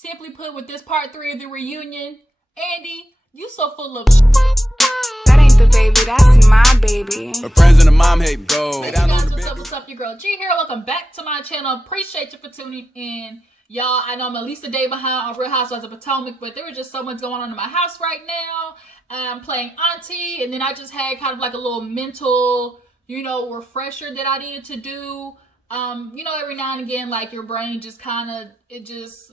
Simply put, with this part 3 of the reunion, Andy, you so full of that ain't the baby, that's my baby. My friends and the mom hate me. Go. Hey guys, what's up, your girl G here. Welcome back to my channel. Appreciate you for tuning in. Y'all, I know I'm at least a day behind on Real Housewives of Potomac, but there was just so much going on in my house right now. I'm playing Auntie, and then I just had kind of like a little mental, refresher that I needed to do. Every now and again, like your brain just kind of, it just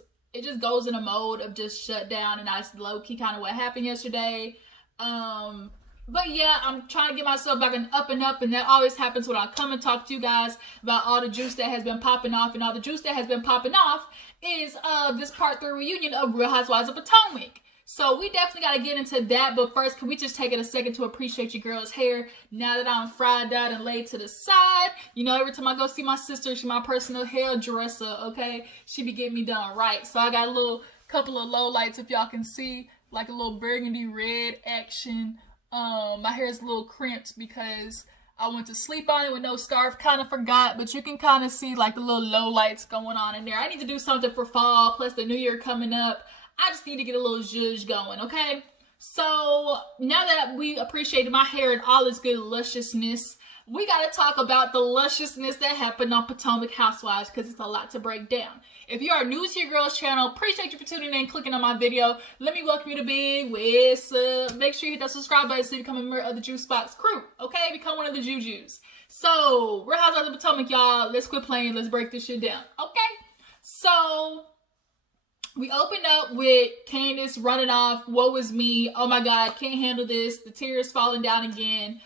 goes in a mode of just shut down, and that's low-key kind of what happened yesterday. But yeah, I'm trying to get myself back up and up, and that always happens when I come and talk to you guys about all the juice that has been popping off, and all the juice that has been popping off is this part 3 reunion of Real Housewives of Potomac. So we definitely got to get into that, but first, can we just take it a second to appreciate your girl's hair now that I'm fried out and laid to the side? Every time I go see my sister, she's my personal hairdresser, okay? She be getting me done right. So I got a couple of low lights, if y'all can see, like a little burgundy red action. My hair is a little crimped because I went to sleep on it with no scarf, kind of forgot, but you can kind of see like the little low lights going on in there. I need to do something for fall, plus the new year coming up. I just need to get a little zhuzh going, okay? So now that we appreciated my hair and all its good lusciousness, we got to talk about the lusciousness that happened on Potomac Housewives, because it's a lot to break down. If you are new to your girl's channel, appreciate you for tuning in and clicking on my video. Let me welcome you to Big What's Up. Make sure you hit that subscribe button so you become a member of the Juice Box crew, okay? Become one of the Jujus. So, Real Housewives of Potomac, y'all. Let's quit playing. Let's break this shit down, okay? So we opened up with Candace running off. Woe is me. Oh my God, can't handle this. The tears falling down again.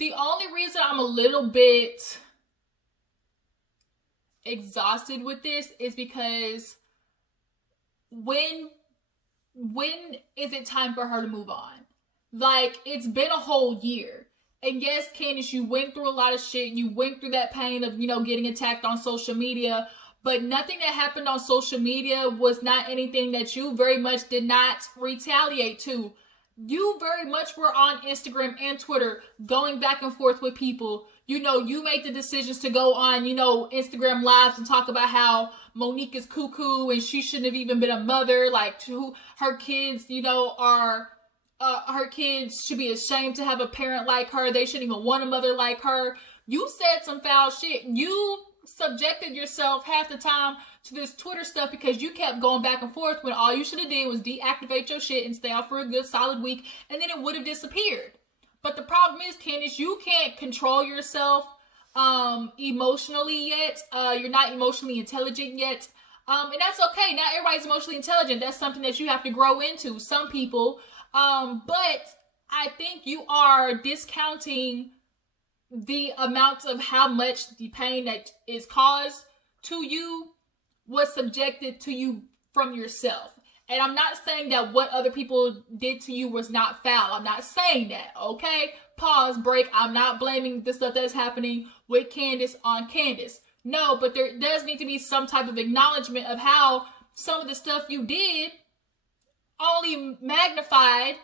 The only reason I'm a little bit exhausted with this is because when is it time for her to move on? Like, it's been a whole year. And yes, Candace, you went through a lot of shit. You went through that pain of, getting attacked on social media. But nothing that happened on social media was not anything that you very much did not retaliate to. You very much were on Instagram and Twitter going back and forth with people. You made the decisions to go on, Instagram lives and talk about how Monique is cuckoo and she shouldn't have even been a mother. Like, her kids, her kids should be ashamed to have a parent like her. They shouldn't even want a mother like her. You said some foul shit. You subjected yourself half the time to this Twitter stuff because you kept going back and forth when all you should have did was deactivate your shit and stay off for a good solid week, and then it would have disappeared. But the problem is, Candace, you can't control yourself emotionally yet. You're not emotionally intelligent yet. And that's okay. Not everybody's emotionally intelligent. That's something that you have to grow into. Some people. But I think you are discounting the amount of how much the pain that is caused to you was subjected to you from yourself. And I'm not saying that what other people did to you was not foul. I'm not saying that, okay? Pause, break. I'm not blaming the stuff that's happening with Candace on Candace. No, but there does need to be some type of acknowledgement of how some of the stuff you did only magnified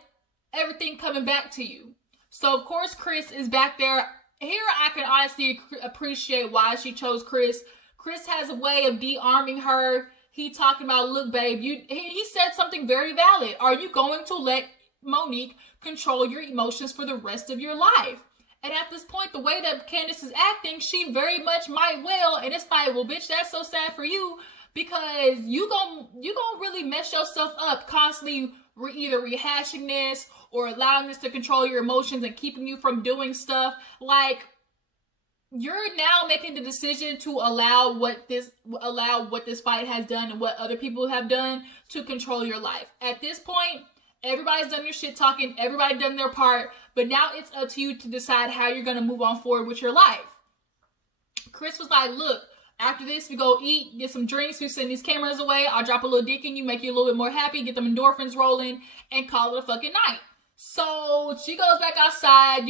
everything coming back to you. So, of course, Chris is back there. Here, I can honestly appreciate why she chose Chris. Chris has a way of de-arming her. He talking about, look, babe, he said something very valid. Are you going to let Monique control your emotions for the rest of your life? And at this point, the way that Candace is acting, she very much might will. And it's like, well, bitch, that's so sad for you, because you gonna really mess yourself up constantly either rehashing this or allowing this to control your emotions and keeping you from doing stuff. Like, you're now making the decision to allow what this fight has done and what other people have done to control your life. At this point, everybody's done your shit talking, everybody done their part, but now it's up to you to decide how you're gonna move on forward with your life. Chris was like, look, after this, we go eat, get some drinks, we send these cameras away, I'll drop a little dick in you, make you a little bit more happy, get them endorphins rolling, and call it a fucking night. So she goes back outside,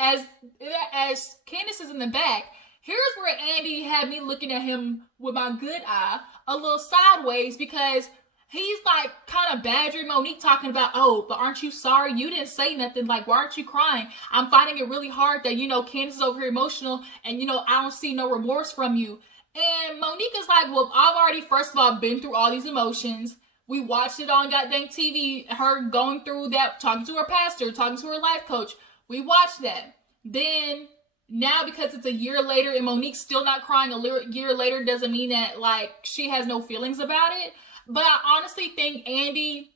as Candace is in the back. Here's where Andy had me looking at him with my good eye a little sideways, because he's like kind of badgering Monique, talking about, oh, but aren't you sorry? You didn't say nothing. Like, why aren't you crying? I'm finding it really hard that, Candace is over here emotional and, I don't see no remorse from you. And Monique is like, well, I've already, first of all, been through all these emotions. We watched it on goddamn TV, her going through that, talking to her pastor, talking to her life coach. We watched that. Then, now because it's a year later and Monique's still not crying a year later doesn't mean that, like, she has no feelings about it. But I honestly think Andy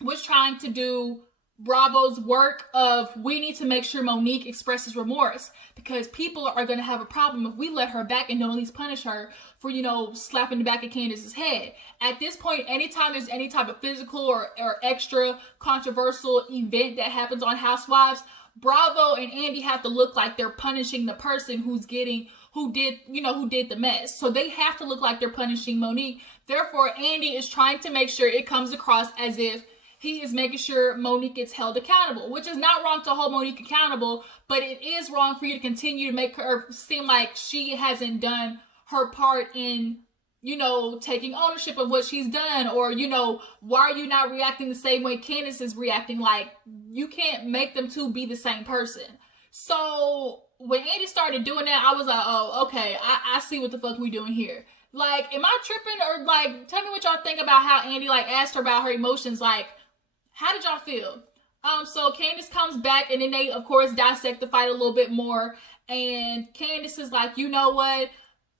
was trying to do Bravo's work of, we need to make sure Monique expresses remorse, because people are going to have a problem if we let her back and don't at least punish her for, you know, slapping the back of Candace's head. At this point, anytime there's any type of physical or extra controversial event that happens on Housewives, Bravo and Andy have to look like they're punishing the person who did the mess. So they have to look like they're punishing Monique. Therefore, Andy is trying to make sure it comes across as if he is making sure Monique gets held accountable, which is not wrong to hold Monique accountable, but it is wrong for you to continue to make her seem like she hasn't done her part in, you know, taking ownership of what she's done, or, you know, why are you not reacting the same way Candace is reacting? Like, you can't make them two be the same person. So when Andy started doing that, I was like, oh, okay, I see what the fuck we doing here. Like, am I tripping? Or, like, tell me what y'all think about how Andy, like, asked her about her emotions. Like, how did y'all feel? So Candace comes back, and then they, of course, dissect the fight a little bit more. And Candace is like, you know what?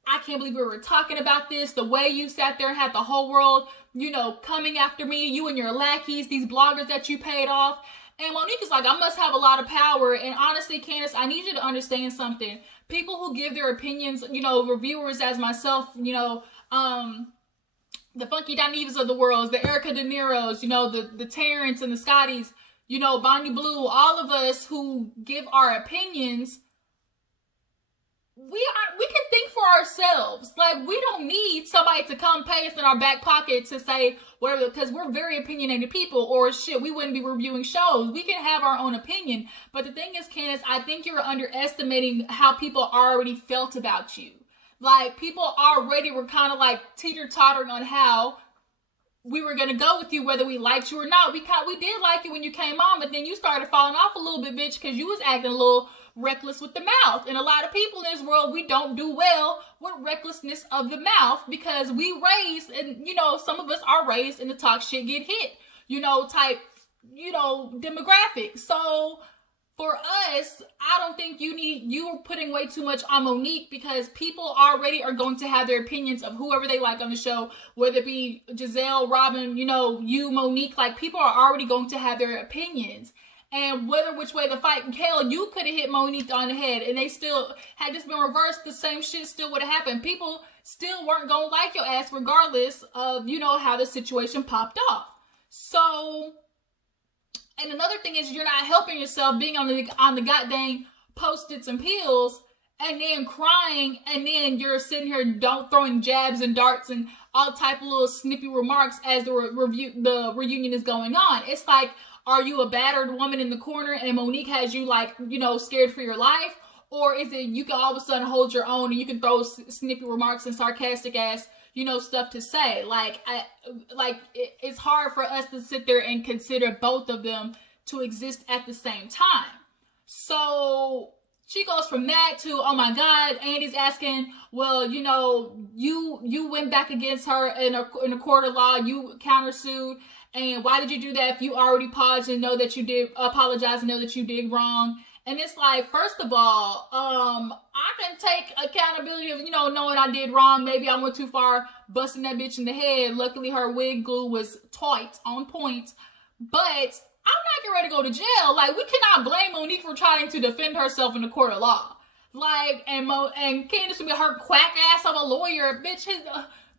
I can't believe we were talking about this. The way you sat there and had the whole world, you know, coming after me, you and your lackeys, these bloggers that you paid off. And Monique is like, I must have a lot of power. And honestly, Candace, I need you to understand something. People who give their opinions, you know, reviewers as myself, you know, the Funky Dinevas of the world, the Erica De Niro's, you know, the Terrence and the Scotties, you know, Bonnie Blue, all of us who give our opinions, we can think for ourselves. Like, we don't need somebody to come pay us in our back pocket to say whatever, because we're very opinionated people, or shit, we wouldn't be reviewing shows. We can have our own opinion. But the thing is, Candace, I think you're underestimating how people already felt about you. Like, people already were kind of like teeter-tottering on how we were going to go with you, whether we liked you or not. We did like you when you came on, but then you started falling off a little bit, bitch, because you was acting a little reckless with the mouth. And a lot of people in this world, we don't do well with recklessness of the mouth, because we raised, and, you know, some of us are raised in the talk shit, get hit, you know, type, you know, demographic. So for us, I don't think you're putting way too much on Monique, because people already are going to have their opinions of whoever they like on the show, whether it be Giselle, Robin, you know, you, Monique, like, people are already going to have their opinions. And whether which way the fight, Kayla, you could have hit Monique on the head, and they still, had this been reversed, the same shit still would have happened. People still weren't going to like your ass regardless of, you know, how the situation popped off. So, and another thing is, you're not helping yourself being on the goddamn Post-its and pills, and then crying, and then you're sitting here throwing jabs and darts and all type of little snippy remarks as the reunion is going on. It's like, are you a battered woman in the corner and Monique has you, like, you know, scared for your life? Or is it you can all of a sudden hold your own and you can throw snippy remarks and sarcastic ass, you know, stuff to say? Like, it's hard for us to sit there and consider both of them to exist at the same time. So she goes from that to, oh my God, Andy's asking, well, you know, you went back against her in a court of law, you countersued. And why did you do that if you already apologized and know that you did wrong? And it's like, first of all, I can take accountability of, you know, knowing I did wrong. Maybe I went too far, busting that bitch in the head. Luckily, her wig glue was tight, on point. But I'm not getting ready to go to jail. Like, we cannot blame Monique for trying to defend herself in the court of law. Like, and Candace would be her quack ass of a lawyer. Bitch,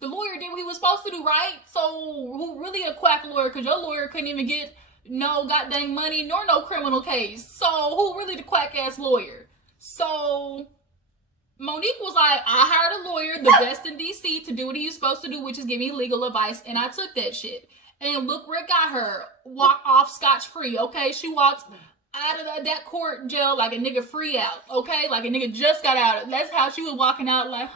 the lawyer did what he was supposed to do, right? So, who really a quack lawyer? Because your lawyer couldn't even get no goddamn money nor no criminal case. So, who really the quack ass lawyer? So, Monique was like, I hired a lawyer, the best in DC, to do what he's supposed to do, which is give me legal advice, and I took that shit. And look where it got her. Walk off scotch-free, okay? She walked out of that court jail like a nigga free out, okay? Like a nigga just got out. That's how she was walking out, like,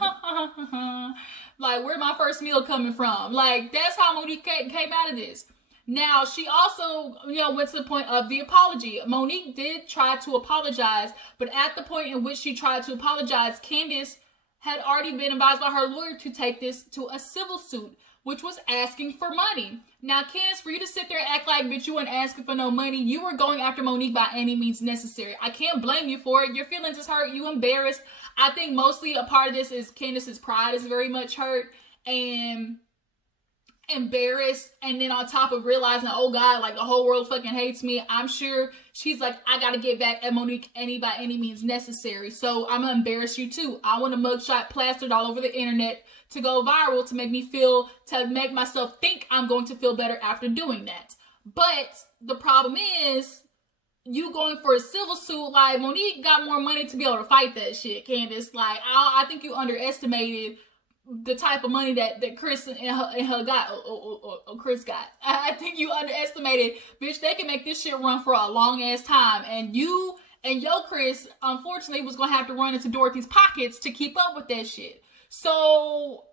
like, where my first meal coming from? Like, that's how Monique came out of this. Now, she also, you know, went to the point of the apology. Monique did try to apologize, but at the point in which she tried to apologize, Candace had already been advised by her lawyer to take this to a civil suit, which was asking for money. Now, Candace, for you to sit there and act like, bitch, you weren't asking for no money, you were going after Monique by any means necessary. I can't blame you for it. Your feelings is hurt. You embarrassed. I think mostly a part of this is Candace's pride is very much hurt and embarrassed. And then on top of realizing, oh God, like the whole world fucking hates me, I'm sure she's like, I gotta get back at Monique by any means necessary. So I'm gonna embarrass you too. I want a mugshot plastered all over the internet to go viral, to make myself think I'm going to feel better after doing that. But the problem is, you going for a civil suit, like, Monique got more money to be able to fight that shit, Candace. Like, I think you underestimated the type of money that Chris and her got, or Chris got. I think you underestimated, bitch, they can make this shit run for a long ass time. And you and yo Chris, unfortunately, was going to have to run into Dorothy's pockets to keep up with that shit. So,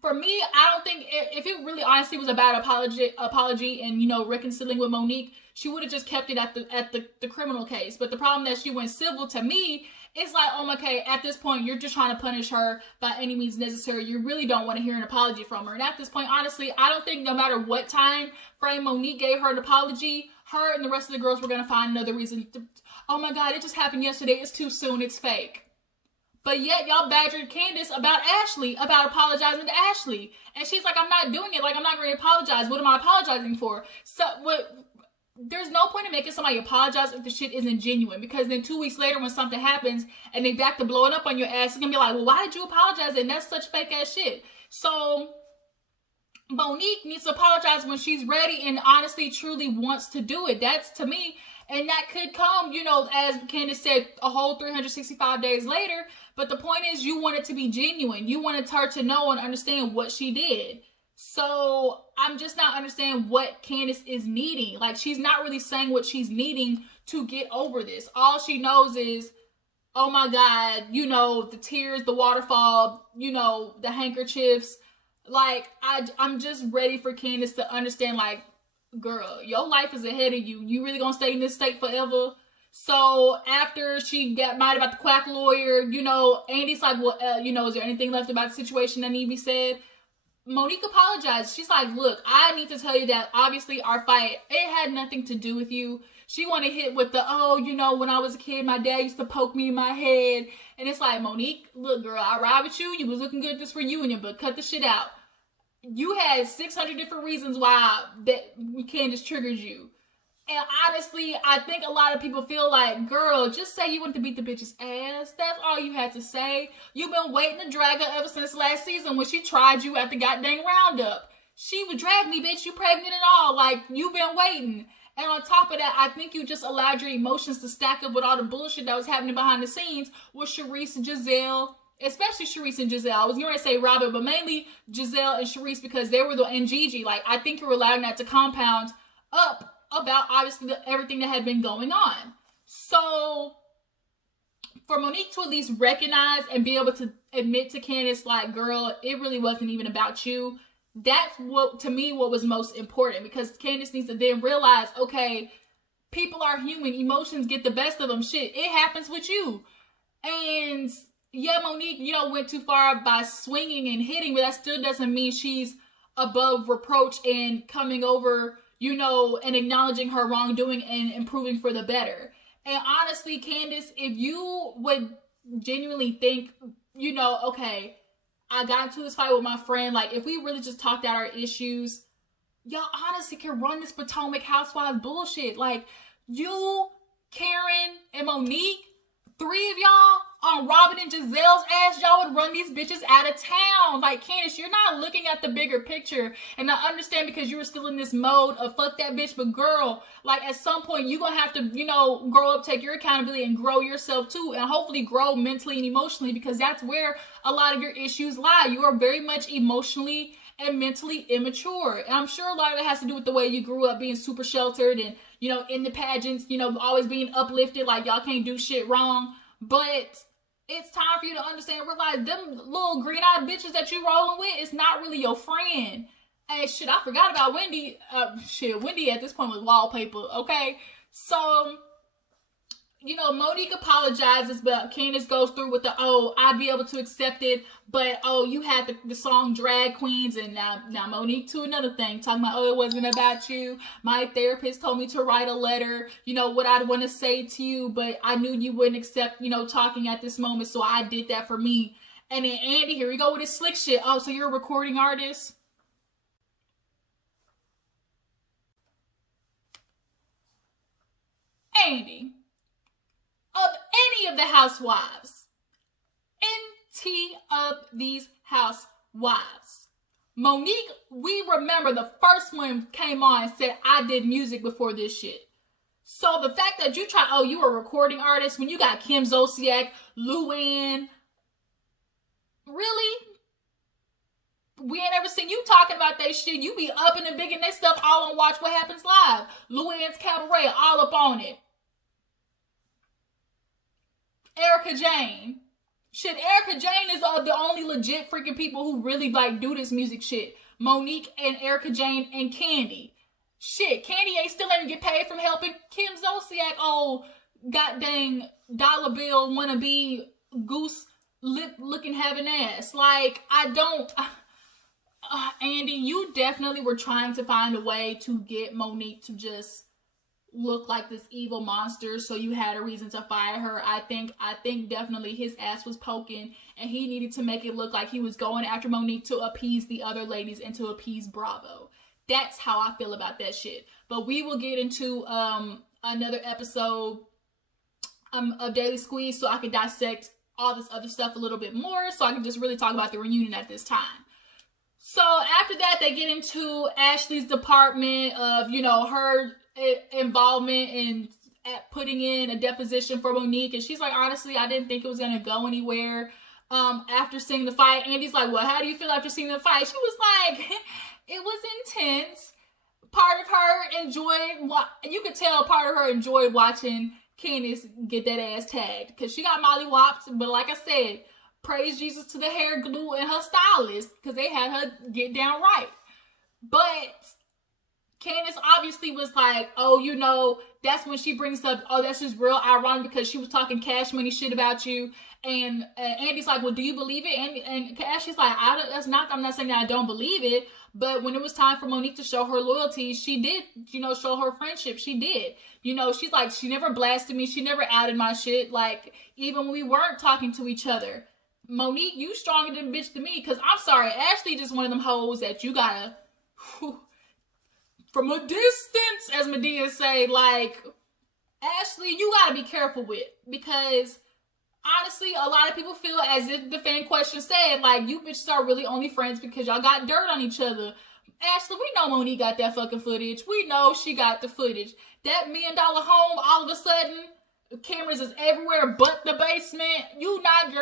for me, I don't think, if it really honestly was about apology and, you know, reconciling with Monique, she would have just kept it at the criminal case. But the problem that she went civil, to me, it's like, oh, okay, at this point, you're just trying to punish her by any means necessary. You really don't want to hear an apology from her. And at this point, honestly, I don't think no matter what time frame Monique gave her an apology, her and the rest of the girls were going to find another reason to, oh my God, it just happened yesterday. It's too soon. It's fake. But yet, y'all badgered Candace about Ashley, about apologizing to Ashley. And she's like, I'm not doing it. Like, I'm not going to apologize. What am I apologizing for? So, there's no point in making somebody apologize if the shit isn't genuine. Because then 2 weeks later, when something happens and they back to blowing up on your ass, it's going to be like, well, why did you apologize? And that's such fake ass shit. So, Monique needs to apologize when she's ready and honestly, truly wants to do it. That's, to me, and that could come, you know, as Candace said, a whole 365 days later. But the point is, you want it to be genuine. You wanted her to know and understand what she did. So I'm just not understanding what Candace is needing. Like, she's not really saying what she's needing to get over this. All she knows is, oh my God, you know, the tears, the waterfall, you know, the handkerchiefs. Like, I'm just ready for Candace to understand, like, girl, your life is ahead of you. You really gonna stay in this state forever? So after she got mad about the quack lawyer, you know, Andy's like, well, you know, is there anything left about the situation that need to be said? Monique apologized. She's like, look, I need to tell you that obviously our fight, it had nothing to do with you. She want to hit with the, oh, you know, when I was a kid, my dad used to poke me in my head. And it's like, Monique, look, girl, I ride with you. You was looking good this reunion, but cut the shit out. You had 600 different reasons why that Candace triggered you. And honestly, I think a lot of people feel like, girl, just say you want to beat the bitch's ass. That's all you had to say. You've been waiting to drag her ever since last season when she tried you at the goddamn roundup. She would drag me, bitch. You pregnant and all. Like, you've been waiting. And on top of that, I think you just allowed your emotions to stack up with all the bullshit that was happening behind the scenes with Charisse and Giselle. Especially Charisse and Giselle. I was going to say Robert, but mainly Giselle and Charisse because they were and Gigi. Like, I think you're allowing that to compound up about obviously everything that had been going on. So for Monique to at least recognize and be able to admit to Candace, like, girl, it really wasn't even about you. That's what, to me, what was most important, because Candace needs to then realize, okay, people are human. Emotions get the best of them. Shit, it happens with you. And yeah, Monique, you know, went too far by swinging and hitting, but that still doesn't mean she's above reproach and coming over, you know, and acknowledging her wrongdoing and improving for the better. And honestly, Candace, if you would genuinely think, you know, okay, I got into this fight with my friend, like, if we really just talked out our issues, y'all honestly can run this Potomac Housewives bullshit. Like, you, Karen, and Monique, 3 of y'all on Robin and Giselle's ass, y'all would run these bitches out of town. Like, Candace, you're not looking at the bigger picture. And I understand because you were still in this mode of fuck that bitch, but girl, like, at some point, you're gonna have to, you know, grow up, take your accountability, and grow yourself too, and hopefully grow mentally and emotionally, because that's where a lot of your issues lie. You are very much emotionally and mentally immature. And I'm sure a lot of it has to do with the way you grew up, being super sheltered and, you know, in the pageants, you know, always being uplifted, like y'all can't do shit wrong. But it's time for you to understand and realize them little green-eyed bitches that you rolling with is not really your friend. And shit, I forgot about Wendy. Wendy at this point was wallpaper, okay? So, you know, Monique apologizes, but Candace goes through with the, oh, I'd be able to accept it, but, oh, you had the song Drag Queens, and now Monique to another thing, talking about, oh, it wasn't about you. My therapist told me to write a letter, you know, what I'd want to say to you, but I knew you wouldn't accept, you know, talking at this moment, so I did that for me. And then Andy, here we go with his slick shit. Oh, so you're a recording artist? Andy, of any of the housewives, NT of these housewives, Monique, we remember the first one came on and said, I did music before this shit. So the fact that you try, oh, you were a recording artist when you got Kim Zolciak, Luann, really? We ain't ever seen you talking about that shit. You be up in the big and that stuff all on Watch What Happens Live. Luann's Cabaret, all up on it. Erica Jane. Shit, Erica Jane is the only legit freaking people who really like do this music shit. Monique and Erica Jane and Candy. Shit, Candy ain't still ain't get paid from helping Kim Zolciak. Oh, goddamn dollar bill wannabe goose lip looking having ass. Like, I don't. Andy, you definitely were trying to find a way to get Monique to just look like this evil monster, so you had a reason to fire her. I think definitely his ass was poking, and he needed to make it look like he was going after Monique to appease the other ladies and to appease Bravo. That's how I feel about that shit. But we will get into another episode of Daily Squeeze so I can dissect all this other stuff a little bit more, so I can just really talk about the reunion at this time. So after that, they get into Ashley's department of, you know, her involvement in putting in a deposition for Monique, and she's like, honestly, I didn't think it was gonna go anywhere. After seeing the fight, Andy's like, well, how do you feel after seeing the fight? She was like, it was intense. Part of her enjoyed, you could tell part of her enjoyed watching Candace get that ass tagged, because she got molly whopped, but like I said, praise Jesus to the hair glue and her stylist, because they had her get down right. But Candace obviously was like, oh, you know, that's when she brings up, oh, that's just real ironic because she was talking Cash Money shit about you. And Andy's like, well, do you believe it? And Ashley's like, I'm not saying that I don't believe it, but when it was time for Monique to show her loyalty, she did, you know, show her friendship. She did. You know, she's like, she never blasted me. She never outed my shit. Like, even when we weren't talking to each other. Monique, you stronger than bitch to me, because I'm sorry, Ashley just one of them hoes that you gotta, from a distance, as Medea say, like, Ashley, you gotta be careful with, because honestly, a lot of people feel as if the fan question said, like, you bitches are really only friends because y'all got dirt on each other. Ashley, we know Monique got that fucking footage. We know she got the footage. That $1 million home, all of a sudden, cameras is everywhere but the basement. You not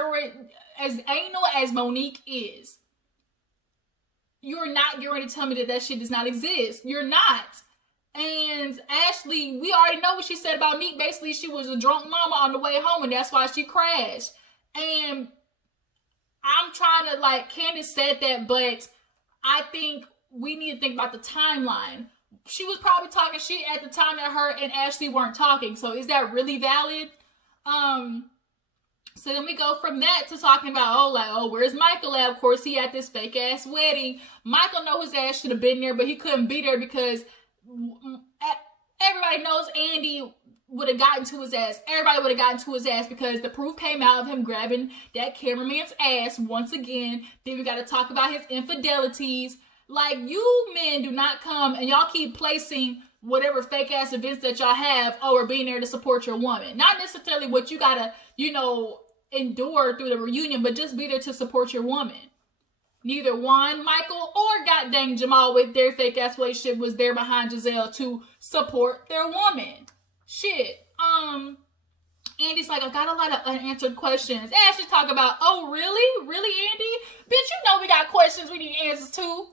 as anal as Monique is. You're not going to tell me that shit does not exist. You're not. And Ashley, we already know what she said about Nick. Basically, she was a drunk mama on the way home, and that's why she crashed. And I'm trying to, like, Candace said that, but I think we need to think about the timeline. She was probably talking shit at the time that her and Ashley weren't talking. So is that really valid? So then we go from that to talking about, where's Michael at? Of course, he at this fake ass wedding. Michael knows his ass should have been there, but he couldn't be there because everybody knows Andy would have gotten to his ass. Everybody would have gotten to his ass because the proof came out of him grabbing that cameraman's ass once again. Then we got to talk about his infidelities. Like, you men do not come and y'all keep placing whatever fake ass events that y'all have or being there to support your woman. Not necessarily what you gotta, endure through the reunion, but just be there to support your woman. Neither Juan, Michael, or goddamn Jamal with their fake ass relationship was there behind Giselle to support their woman. Shit. Andy's like, I got a lot of unanswered questions. Ashley talk about, oh, really? Really, Andy? Bitch, you know we got questions we need answers to.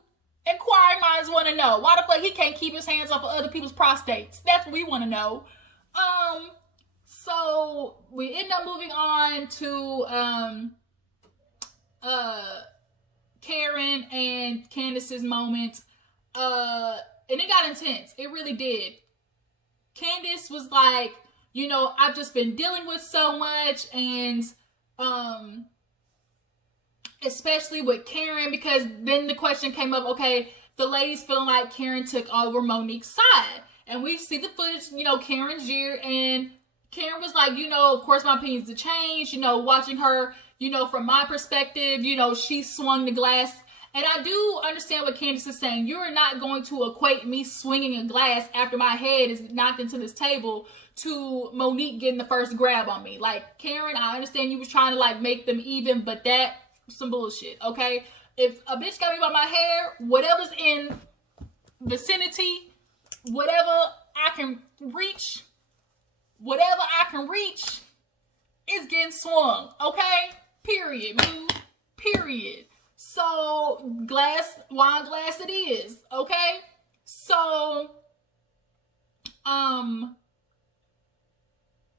Inquiring minds want to know. Why the fuck he can't keep his hands off of other people's prostates? That's what we want to know. So we end up moving on to Karen and Candace's moment. And it got intense. It really did. Candace was like, you know, I've just been dealing with so much, and especially with Karen, because then the question came up, okay, the ladies feeling like Karen took over Monique's side. And we see the footage, you know, Karen's year, and Karen was like, you know, of course my opinions have changed, you know, watching her, you know, from my perspective, you know, she swung the glass. And I do understand what Candace is saying. You're not going to equate me swinging a glass after my head is knocked into this table to Monique getting the first grab on me. Like, Karen, I understand you was trying to, like, make them even, but that some bullshit, okay? If a bitch got me by my hair, whatever's in vicinity, whatever I can reach is getting swung, okay? Period, boo. Period. So, wine glass it is, okay? So,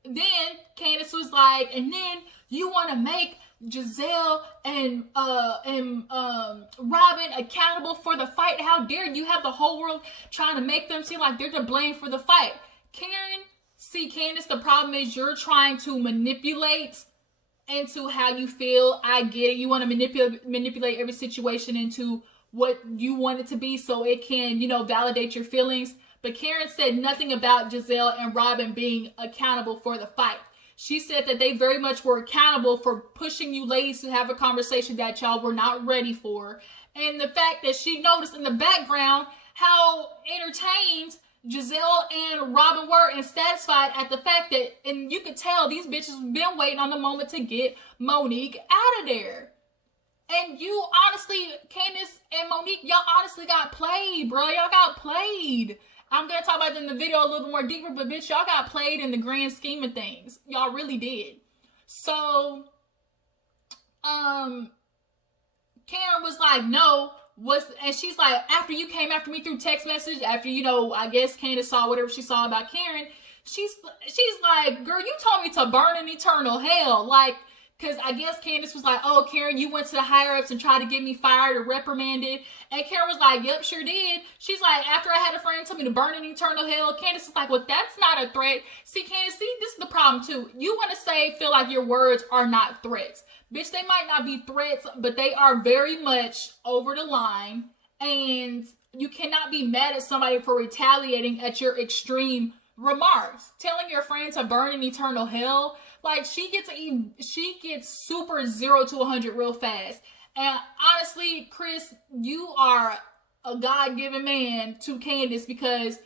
then Candace was like, and then you want to make Giselle and Robin accountable for the fight. How dare you have the whole world trying to make them seem like they're to blame for the fight. Karen, see, Candace, the problem is you're trying to manipulate into how you feel. I get it. You want to manipulate every situation into what you want it to be so it can, you know, validate your feelings. But Karen said nothing about Giselle and Robin being accountable for the fight. She said that they very much were accountable for pushing you ladies to have a conversation that y'all were not ready for. And the fact that she noticed in the background how entertained Giselle and Robin were and satisfied at the fact that, and you could tell these bitches been waiting on the moment to get Monique out of there. And you honestly, Candace and Monique, y'all honestly got played, bro. Y'all got played. I'm going to talk about it in the video a little bit more deeper, but bitch, y'all got played in the grand scheme of things. Y'all really did. So, Karen was like, no, and she's like, after you came after me through text message, after, you know, I guess Candace saw whatever she saw about Karen, she's like, girl, you told me to burn in eternal hell. Like, because I guess Candace was like, oh, Karen, you went to the higher-ups and tried to get me fired or reprimanded. And Karen was like, yep, sure did. She's like, after I had a friend tell me to burn in eternal hell, Candace is like, well, that's not a threat. See, Candace, this is the problem, too. You want to feel like your words are not threats. Bitch, they might not be threats, but they are very much over the line. And you cannot be mad at somebody for retaliating at your extreme remarks. Telling your friend to burn in eternal hell, like, she gets super 0 to 100 real fast. And honestly, Chris, you are a God-given man to Candace, because,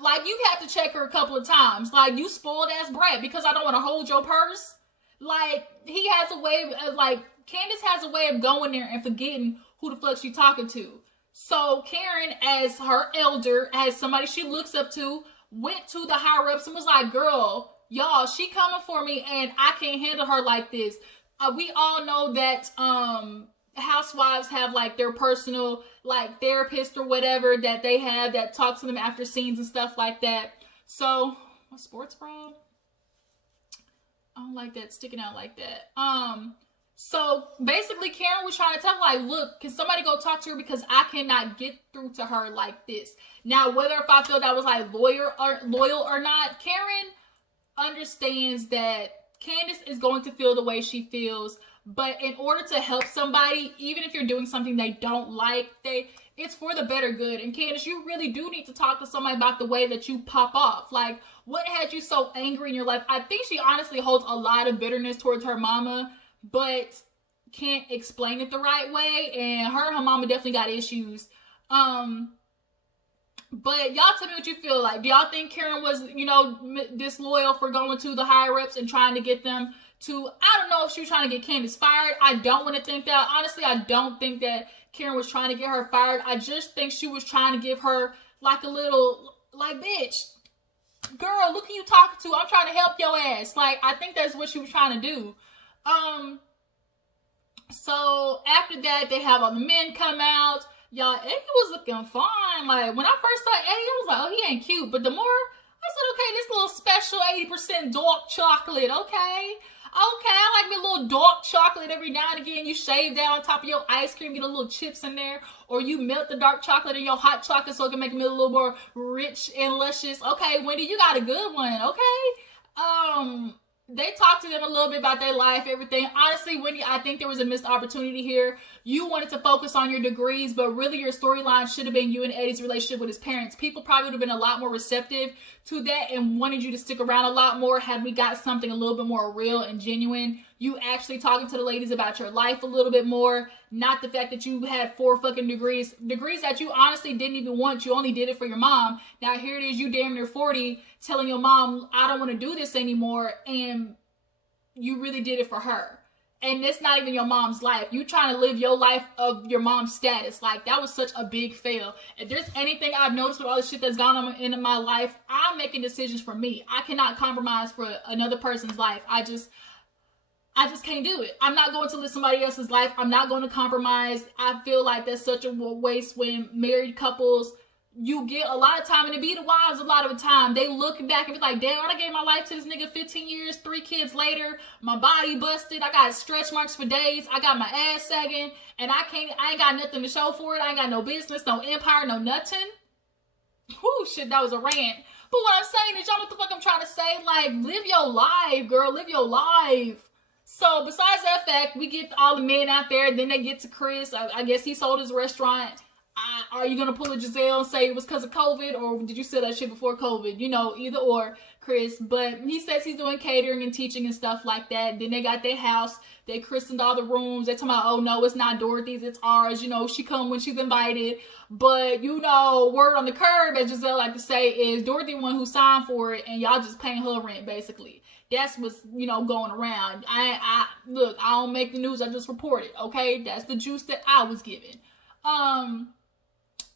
like, you have to check her a couple of times. Like, you spoiled ass brat because I don't want to hold your purse. Like, he has a way of, like, Candace has a way of going there and forgetting who the fuck she talking to. So Karen, as her elder, as somebody she looks up to, went to the higher-ups and was like, girl, y'all, she coming for me and I can't handle her like this. We all know that housewives have, like, their personal, like, therapist or whatever that they have that talks to them after scenes and stuff like that. So, a sports bra? I don't like that sticking out like that. So basically Karen was trying to tell, like, look, can somebody go talk to her because I cannot get through to her like this. Now, whether if I feel that was, like, loyal or not, Karen understands that Candace is going to feel the way she feels, but in order to help somebody, even if you're doing something they don't like, it's for the better good. And Candace, you really do need to talk to somebody about the way that you pop off. Like, what had you so angry in your life? I think she honestly holds a lot of bitterness towards her mama, but can't explain it the right way. And her mama definitely got issues. But y'all tell me what you feel like. Do y'all think Karen was, you know, disloyal for going to the higher-ups and trying to get them to, I don't know if she was trying to get Candace fired. I don't want to think that. Honestly, I don't think that Karen was trying to get her fired. I just think she was trying to give her, like, a little, like, bitch, girl, look who you talking to. I'm trying to help your ass. Like, I think that's what she was trying to do. So after that, they have all the men come out. Y'all, Eddie was looking fine. Like, when I first saw Eddie, I was like, oh, he ain't cute. But the more I said, okay, this little special 80% dark chocolate, okay. I like me a little dark chocolate every now and again. You shave down on top of your ice cream, get a little chips in there, or you melt the dark chocolate in your hot chocolate so it can make it a little more rich and luscious. Okay, Wendy, you got a good one. Okay. They talked to them a little bit about their life, everything. Honestly, Wendy, I think there was a missed opportunity here. You wanted to focus on your degrees, but really your storyline should have been you and Eddie's relationship with his parents. People probably would have been a lot more receptive to that and wanted you to stick around a lot more had we got something a little bit more real and genuine. You actually talking to the ladies about your life a little bit more, not the fact that you had 4 fucking degrees that you honestly didn't even want. You only did it for your mom. Now here it is, you damn near 40, telling your mom, I don't want to do this anymore, and you really did it for her. And it's not even your mom's life. You trying to live your life of your mom's status. Like, that was such a big fail. If there's anything I've noticed with all the shit that's gone on in my life, I'm making decisions for me. I cannot compromise for another person's life. I just can't do it. I'm not going to live somebody else's life. I'm not going to compromise. I feel like that's such a waste when married couples, you get a lot of time, and it be the wives a lot of the time. They look back and be like, damn, I gave my life to this nigga 15 years, 3 kids later, my body busted, I got stretch marks for days, I got my ass sagging, and I ain't got nothing to show for it. I ain't got no business, no empire, no nothing. Whew, shit, that was a rant. But what I'm saying is, y'all know what the fuck I'm trying to say? Like, live your life, girl, live your life. So, besides that fact, we get all the men out there, then they get to Chris. I guess he sold his restaurant. Are you going to pull a Giselle and say it was because of COVID, or did you sell that shit before COVID? You know, either or, Chris. But he says he's doing catering and teaching and stuff like that. Then they got their house. They christened all the rooms. They're talking about, oh, no, it's not Dorothy's, it's ours. You know, she come when she's invited. But, you know, word on the curb, as Giselle like to say, is Dorothy one who signed for it, and y'all just paying her rent, basically. That's what's, you know, going around. Look, I don't make the news, I just report it, okay? That's the juice that I was given.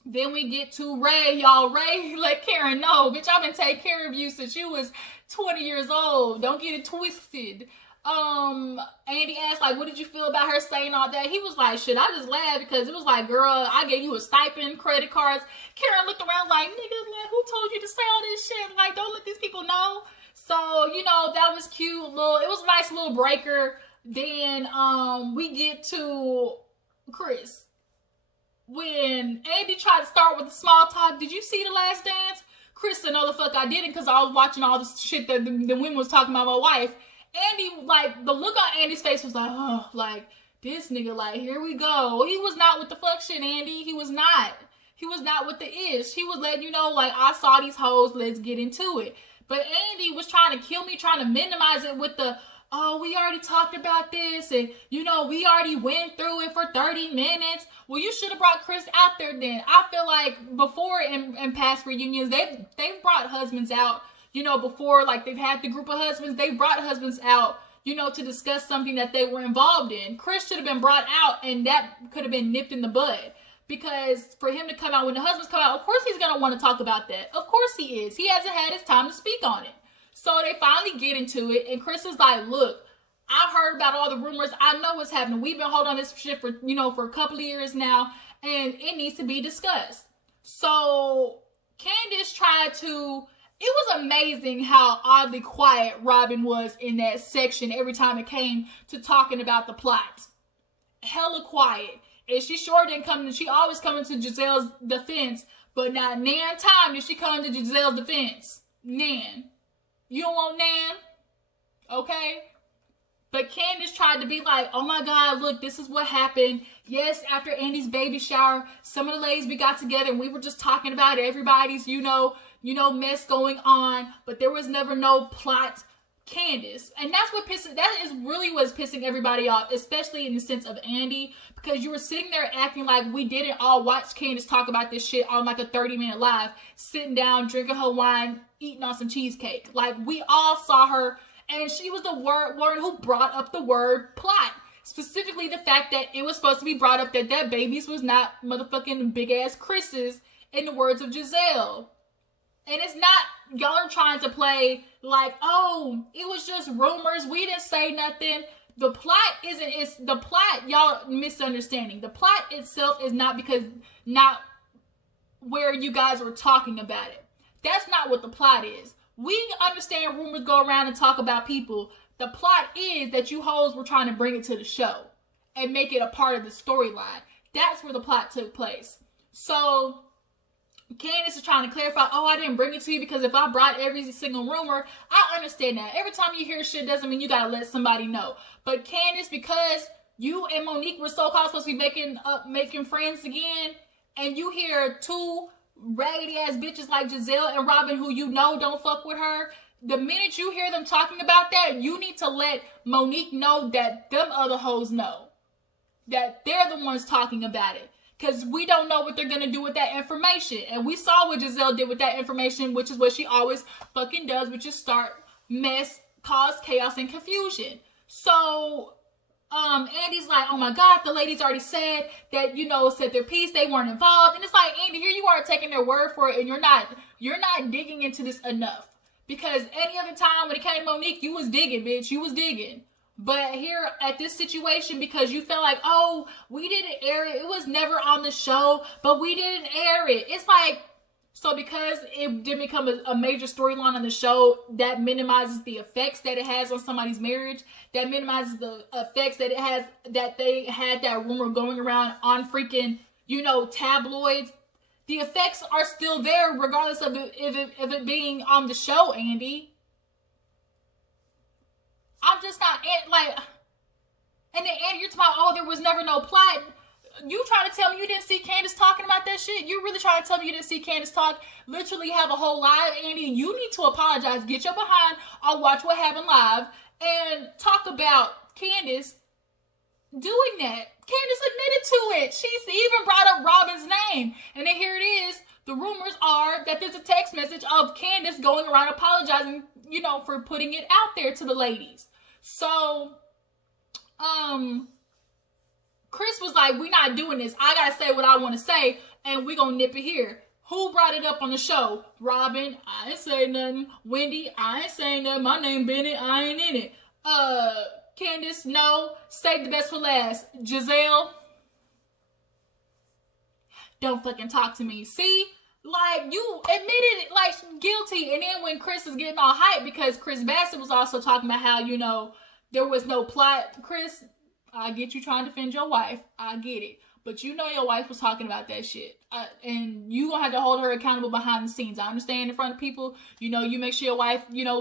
Then we get to Ray, y'all. Ray let Karen know, bitch, I've been taking care of you since you was 20 years old. Don't get it twisted. Andy asked, like, what did you feel about her saying all that? He was like, shit, I just laughed because it was like, girl, I gave you a stipend, credit cards. Karen looked around like, nigga, like, who told you to say all this shit? Like, don't let these people know. So, you know, that was cute. It was a nice little breaker. Then, we get to Chris. When Andy tried to start with the small talk, did you see The Last Dance? Chris said, no, the fuck I didn't, because I was watching all this shit that the women was talking about my wife. Andy, like, the look on Andy's face was like, oh, like, this nigga, like, here we go. He was not with the fuck shit, Andy. He was not. He was not with the ish. He was letting you know, like, I saw these hoes, let's get into it. But Andy was trying to kill me, trying to minimize it with the, oh, we already talked about this, and, you know, we already went through it for 30 minutes. Well, you should have brought Chris out there then. I feel like before in past reunions, they've brought husbands out, you know, before, like, they've had the group of husbands, they brought husbands out, you know, to discuss something that they were involved in. Chris should have been brought out, and that could have been nipped in the bud. Because for him to come out, when the husbands come out, of course he's going to want to talk about that. Of course he is. He hasn't had his time to speak on it. So they finally get into it, and Chris is like, look, I've heard about all the rumors. I know what's happening. We've been holding on this shit for, you know, for a couple of years now, and it needs to be discussed. So Candace tried to, it was amazing how oddly quiet Robin was in that section every time it came to talking about the plot. Hella quiet. And she sure didn't come, she always coming to Giselle's defense, but not nan time did she come to Giselle's defense. Nan. You don't want Nan? Okay? But Candace tried to be like, oh my God, look, this is what happened. Yes, after Andy's baby shower, some of the ladies we got together and we were just talking about everybody's, you know, mess going on, but there was never no plot. Candace. And that's what that is really what's pissing everybody off, especially in the sense of Andy, because you were sitting there acting like we didn't all watch Candace talk about this shit on like a 30-minute live, sitting down, drinking her wine, eating on some cheesecake. Like, we all saw her, and she was the one who brought up the word plot. Specifically the fact that it was supposed to be brought up that babies was not motherfucking big ass Chris's, in the words of Giselle. And it's not, y'all are trying to play like, oh, it was just rumors, we didn't say nothing. The plot it's the plot, y'all misunderstanding. The plot itself is not where you guys were talking about it. That's not what the plot is. We understand rumors go around and talk about people, The plot is that you hoes were trying to bring it to the show and make it a part of the storyline. That's where the plot took place. So Candace is trying to clarify, oh, I didn't bring it to you because if I brought every single rumor, I understand that. Every time you hear shit doesn't mean you gotta let somebody know. But Candace, because you and Monique were so-called supposed to be making friends again, and you hear two raggedy ass bitches like Giselle and Robin who you know don't fuck with her, the minute you hear them talking about that, you need to let Monique know that them other hoes know. That they're the ones talking about it. Because we don't know what they're going to do with that information. And we saw what Giselle did with that information, which is what she always fucking does, which is start mess, cause chaos and confusion. So, Andy's like, oh my God, the ladies already said that, you know, said their piece, they weren't involved. And it's like, Andy, here you are taking their word for it, and you're not digging into this enough. Because any other time when it came to Monique, you was digging, bitch. You was digging. But here at this situation, because you felt like, oh, we didn't air it. It was never on the show, but we didn't air it. It's like, so because it didn't become a major storyline on the show, that minimizes the effects that it has on somebody's marriage. That minimizes the effects that it has, that they had that rumor going around on freaking, you know, tabloids. The effects are still there regardless of it being on the show, Andy. I'm just not, like, and then Andy, you're talking about, oh, there was never no plot. You trying to tell me you didn't see Candace talking about that shit? You really trying to tell me you didn't see Candace talk? Literally have a whole live, Andy. You need to apologize. Get your behind on Watch What Happened Live and talk about Candace doing that. Candace admitted to it. She's even brought up Robin's name. And then here it is. The rumors are that there's a text message of Candace going around apologizing, you know, for putting it out there to the ladies. So, Chris was like, we're not doing this. I gotta say what I want to say, and we're gonna nip it here. Who brought it up on the show? Robin, I ain't say nothing. Wendy, I ain't saying nothing. My name Bennett, I ain't in it. Candace, no. Save the best for last. Giselle, don't fucking talk to me. See? Like, you admitted it, like, guilty. And then when Chris is getting all hyped because Chris Bassett was also talking about how, you know, there was no plot. Chris, I get you trying to defend your wife. I get it. But you know your wife was talking about that shit. And you gonna have to hold her accountable behind the scenes. I understand in front of people, you know, you make sure your wife, you know,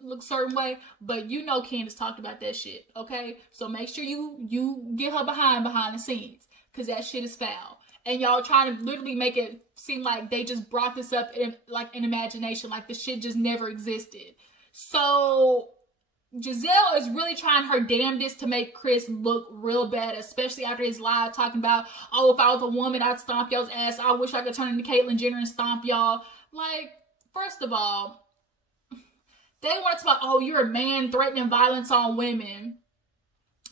look certain way. But you know Candace talked about that shit, okay? So make sure you get her behind the scenes. Because that shit is foul. And y'all trying to literally make it seem like they just brought this up in, like, in imagination. Like, the shit just never existed. So, Giselle is really trying her damnedest to make Chris look real bad. Especially after his live talking about, oh, if I was a woman, I'd stomp y'all's ass. I wish I could turn into Caitlyn Jenner and stomp y'all. Like, first of all, they want to talk about, oh, you're a man threatening violence on women.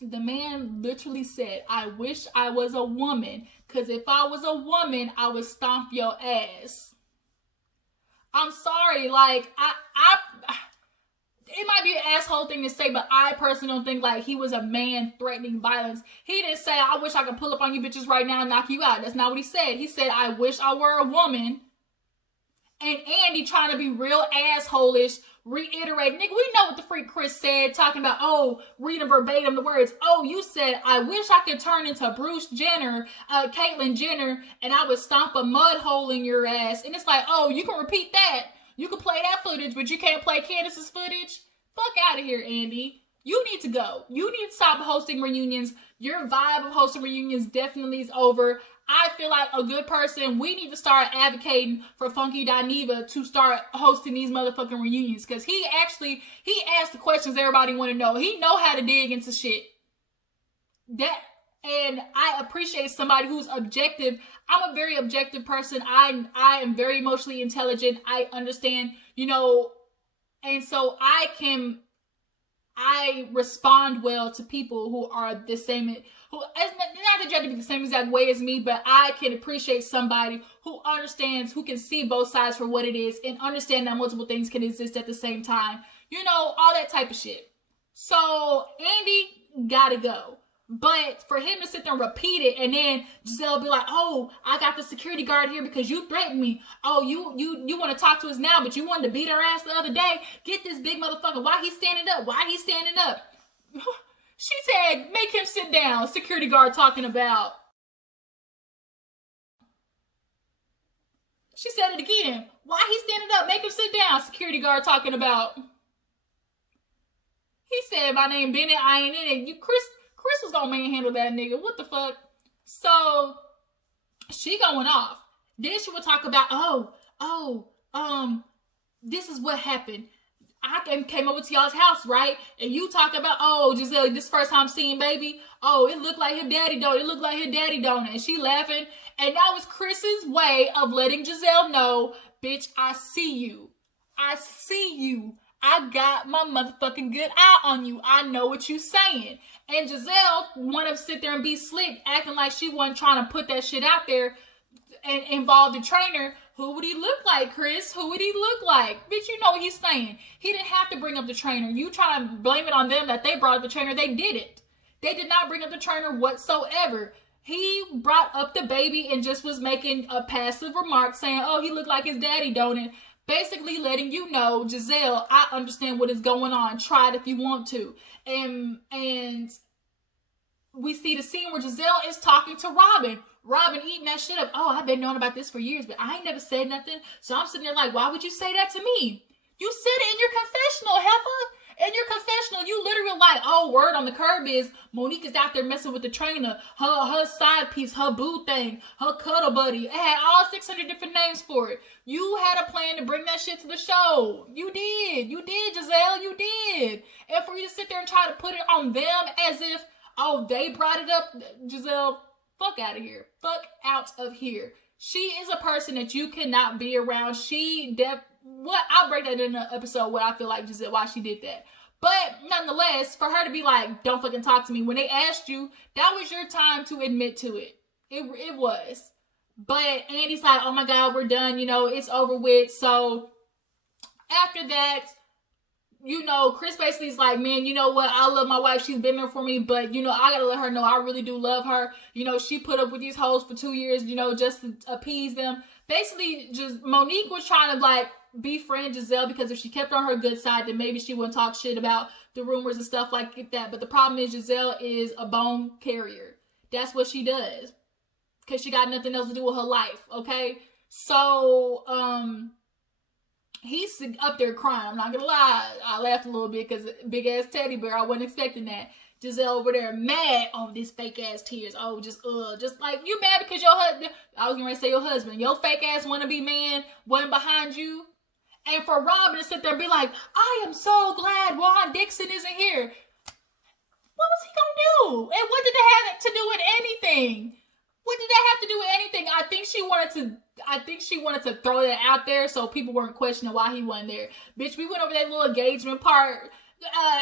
The man literally said, I wish I was a woman, because if I was a woman, I would stomp your ass. I'm sorry, like, it might be an asshole thing to say, but I personally don't think, like, he was a man threatening violence. He didn't say, I wish I could pull up on you bitches right now and knock you out. That's not what he said. He said, I wish I were a woman. And Andy trying to be real asshole-ish, reiterating, nigga, we know what the freak Chris said, talking about, oh, reading verbatim the words, oh, you said, I wish I could turn into Bruce Jenner, Caitlyn Jenner, and I would stomp a mud hole in your ass. And it's like, oh, you can repeat that. You can play that footage, but you can't play Candace's footage? Fuck out of here, Andy. You need to go. You need to stop hosting reunions. Your vibe of hosting reunions definitely is over. I feel like a good person, we need to start advocating for Funky Dineva to start hosting these motherfucking reunions. Because he asked the questions everybody want to know. He know how to dig into shit. And I appreciate somebody who's objective. I'm a very objective person. I am very emotionally intelligent. I understand, you know, and so I respond well to people who are the same, who, not that you have to be the same exact way as me, but I can appreciate somebody who understands, who can see both sides for what it is and understand that multiple things can exist at the same time. You know, all that type of shit. So, Andy gotta go. But for him to sit there and repeat it, and then Giselle be like, oh, I got the security guard here because you threatened me. Oh, you want to talk to us now, but you wanted to beat her ass the other day. Get this big motherfucker. Why he standing up? Why he standing up? She said, make him sit down. Security guard talking about. She said it again. Why he standing up? Make him sit down. Security guard talking about. He said, my name Bennett. I ain't in it. Chris was gonna manhandle that nigga. What the fuck? So she going off. Then she would talk about, this is what happened. I came over to y'all's house, right? And you talk about, oh, Giselle, this first time seeing baby. Oh, it looked like her daddy don't. It looked like her daddy don't. And she laughing. And that was Chris's way of letting Giselle know, bitch, I see you. I see you. I got my motherfucking good eye on you. I know what you saying. And Giselle want to sit there and be slick, acting like she wasn't trying to put that shit out there and involve the trainer. Who would he look like, Chris? Who would he look like? Bitch, you know what he's saying. He didn't have to bring up the trainer. You try to blame it on them that they brought up the trainer. They didn't. They did not bring up the trainer whatsoever. He brought up the baby and just was making a passive remark saying, oh, he looked like his daddy, don't it? Basically letting you know, Giselle, I understand what is going on. Try it if you want to. And we see the scene where Giselle is talking to Robin. Robin eating that shit up. Oh, I've been knowing about this for years, but I ain't never said nothing. So I'm sitting there like, why would you say that to me? You said it in your confessional, heifer. In your confessional, you literally like, oh, word on the curb is Monique is out there messing with the trainer. Her side piece, her boo thing, her cuddle buddy. It had all 600 different names for it. You had a plan to bring that shit to the show. You did. You did, Giselle. You did. And for you to sit there and try to put it on them as if, oh, they brought it up, Giselle, fuck out of here. Fuck out of here. She is a person that you cannot be around. I'll break that in an episode where I feel like Giselle, why she did that. But nonetheless, for her to be like, don't fucking talk to me. When they asked you, that was your time to admit to it. It was. But Andy's like, oh my God, we're done. You know, it's over with. So after that, you know, Chris basically is like, man, you know what? I love my wife. She's been there for me. But, you know, I got to let her know I really do love her. You know, she put up with these hoes for 2 years, you know, just to appease them. Basically, just Monique was trying to like befriend Giselle because if she kept on her good side, then maybe she wouldn't talk shit about the rumors and stuff like that. But the problem is Giselle is a bone carrier. That's what she does. Because she got nothing else to do with her life, okay? So, he's up there crying. I'm not gonna lie. I laughed a little bit because big ass teddy bear. I wasn't expecting that. Giselle over there mad. Oh, this fake ass tears. Oh, just like you mad because your husband. I was gonna say your husband. Your fake ass wannabe man wasn't behind you. And for Robin to sit there and be like, I am so glad Juan Dixon isn't here. What was he gonna do? And what did that have to do with anything? What did that have to do with anything? I think she wanted to throw that out there so people weren't questioning why he wasn't there. Bitch, we went over that little engagement part.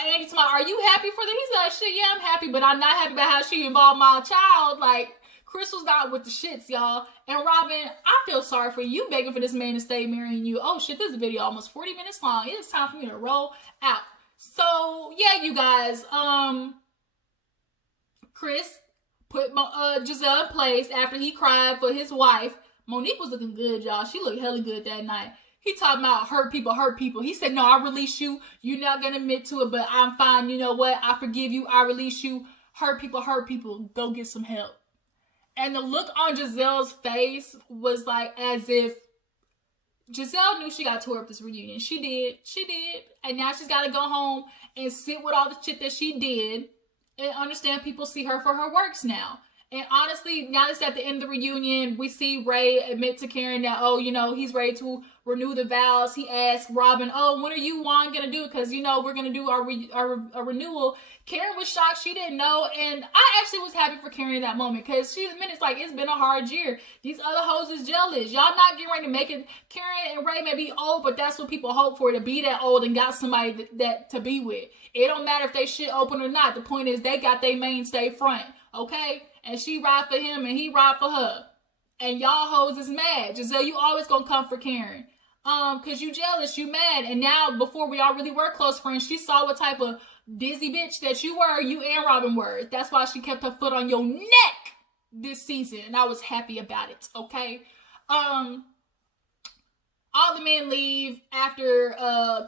Andy's like, are you happy for that? He's like, shit, yeah, I'm happy, but I'm not happy about how she involved my child. Like, Chris was not with the shits, y'all. And Robin, I feel sorry for you begging for this man to stay marrying you. Oh shit, this video almost 40 minutes long. It's time for me to roll out. So yeah, you guys, Chris put Giselle in place after he cried for his wife. Monique was looking good, y'all. She looked hella good that night. He talking about hurt people. He said, no, I release you. You're not going to admit to it, but I'm fine. You know what? I forgive you. I release you. Hurt people. Go get some help. And the look on Giselle's face was like as if Giselle knew she got tore up this reunion. She did. And now she's got to go home and sit with all the shit that she did and understand people see her for her works now. And honestly, now that's at the end of the reunion, we see Ray admit to Karen that, oh, you know, he's ready to renew the vows. He asked Robin, oh, when are you, Juan, going to do it? Because, you know, we're going to do our renewal. Karen was shocked. She didn't know. And I actually was happy for Karen in that moment because she's it's like, it's been a hard year. These other hoes is jealous. Y'all not getting ready to make it. Karen and Ray may be old, but that's what people hope for, to be that old and got somebody that to be with. It don't matter if they shit open or not. The point is they got their mainstay front. Okay? And she ride for him and he ride for her. And y'all hoes is mad. Giselle, you always gonna come for Karen. Cause you jealous, you mad. And now before we all really were close friends, she saw what type of dizzy bitch that you were, you and Robin were. That's why she kept her foot on your neck this season, and I was happy about it, okay? All the men leave after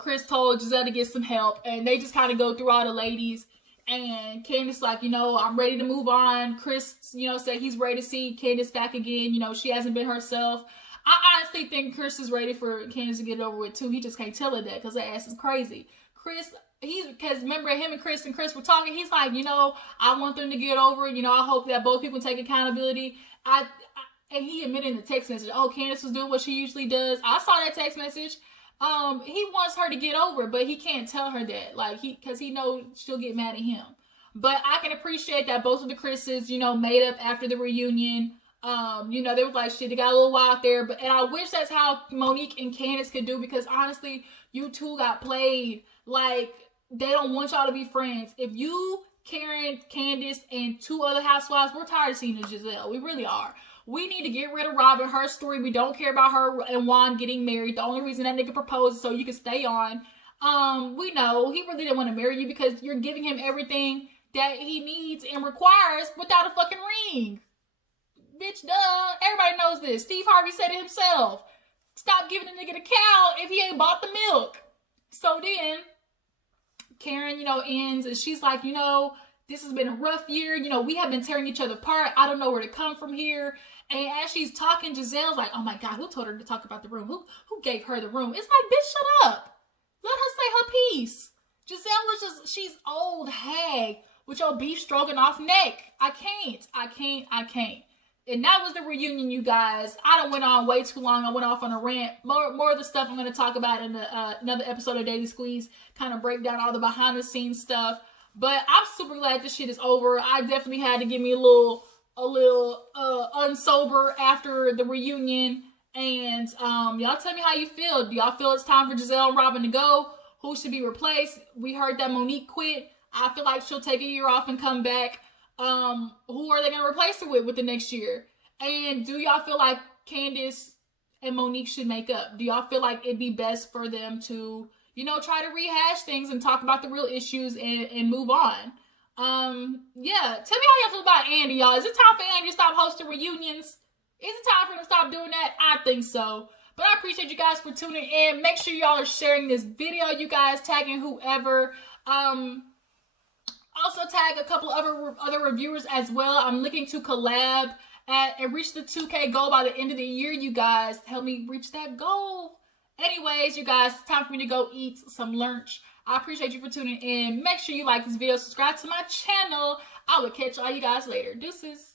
Chris told Giselle to get some help, and they just kind of go through all the ladies, and Candace like, you know, I'm ready to move on. Chris, you know, said he's ready to see Candace back again. You know, she hasn't been herself. I honestly think Chris is ready for Candace to get over with too. He just can't tell her that because her ass is crazy. Chris, because remember him and Chris were talking. He's like, you know, I want them to get over it. You know, I hope that both people take accountability. And he admitted in the text message, oh, Candace was doing what she usually does. I saw that text message. He wants her to get over it, but he can't tell her that, like, because he knows she'll get mad at him. But I can appreciate that both of the Chris's, you know, made up after the reunion. You know, they were like, shit, they got a little wild there. And I wish that's how Monique and Candace could do, because honestly, you two got played. Like, they don't want y'all to be friends. If you, Karen, Candace, and 2 other housewives, we're tired of seeing Giselle. We really are. We need to get rid of Robin, her story. We don't care about her and Juan getting married. The only reason that nigga proposed is so you can stay on. We know he really didn't want to marry you because you're giving him everything that he needs and requires without a fucking ring. Bitch, duh. Everybody knows this. Steve Harvey said it himself. Stop giving the nigga the cow if he ain't bought the milk. So then, Karen, you know, ends, and she's like, you know, this has been a rough year. You know, we have been tearing each other apart. I don't know where to come from here. And as she's talking, Giselle's like, oh my God, who told her to talk about the room? Who gave her the room? It's like, bitch, shut up. Let her say her piece. Giselle was just, she's old hag with your beef stroganoff neck. I can't. And that was the reunion, you guys. I done went on way too long. I went off on a rant. More of the stuff I'm going to talk about in another episode of Daily Squeeze. Kind of break down all the behind the scenes stuff. But I'm super glad this shit is over. I definitely had to give me a little unsober after the reunion. And y'all tell me how you feel. Do y'all feel it's time for Giselle and Robin to go? Who should be replaced? We heard that Monique quit. I feel like she'll take a year off and come back. Who are they going to replace her with the next year? And do y'all feel like Candace and Monique should make up? Do y'all feel like it'd be best for them to, you know, try to rehash things and talk about the real issues and move on? Yeah, tell me how y'all feel about Andy, y'all. Is it time for Andy to stop hosting reunions? Is it time for him to stop doing that? I think so. But I appreciate you guys for tuning in. Make sure y'all are sharing this video, you guys, tagging whoever. Also tag a couple other reviewers as well. I'm looking to collab and reach the 2K goal by the end of the year, you guys. Help me reach that goal. Anyways, you guys, it's time for me to go eat some lunch. I appreciate you for tuning in. Make sure you like this video, subscribe to my channel. I will catch all you guys later. Deuces.